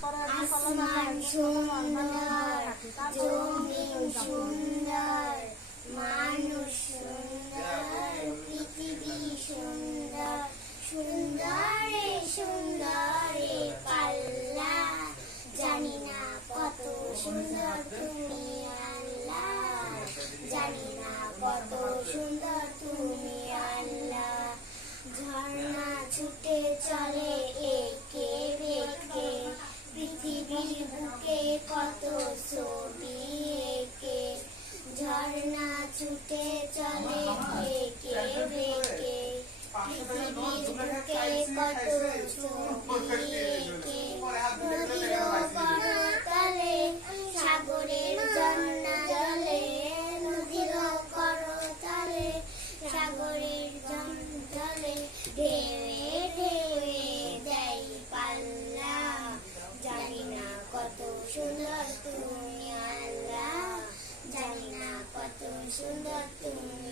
আসমান সুন্দর, জমিন সুন্দর, মানুষ সুন্দর, পৃথিবী সুন্দর, সুন্দরে সুন্দরে পাল্লা। জানি না কত সুন্দর তুমি আল্লাহ, জানি না কত সুন্দর তুমি আল্লাহ। ঝর্ণা ছুটে চলে একে বেঁকে, পৃথিবীর বুকে কত ছবি এঁকে। ঝর্ণা ছুটে চলে একে বেঁকে, পৃথিবীর বুকে কত ছবি এঁকে। নদীর করতালে সাগরের ঝর্ণা জলে, নদীর করতালে সাগরের জলে, ঢেউয়ে ঢেউয়ে দেয় পাল্লা। জানি না কত সুন্দর তুমি আল্লাহ, জানি না কত সুন্দর তুমি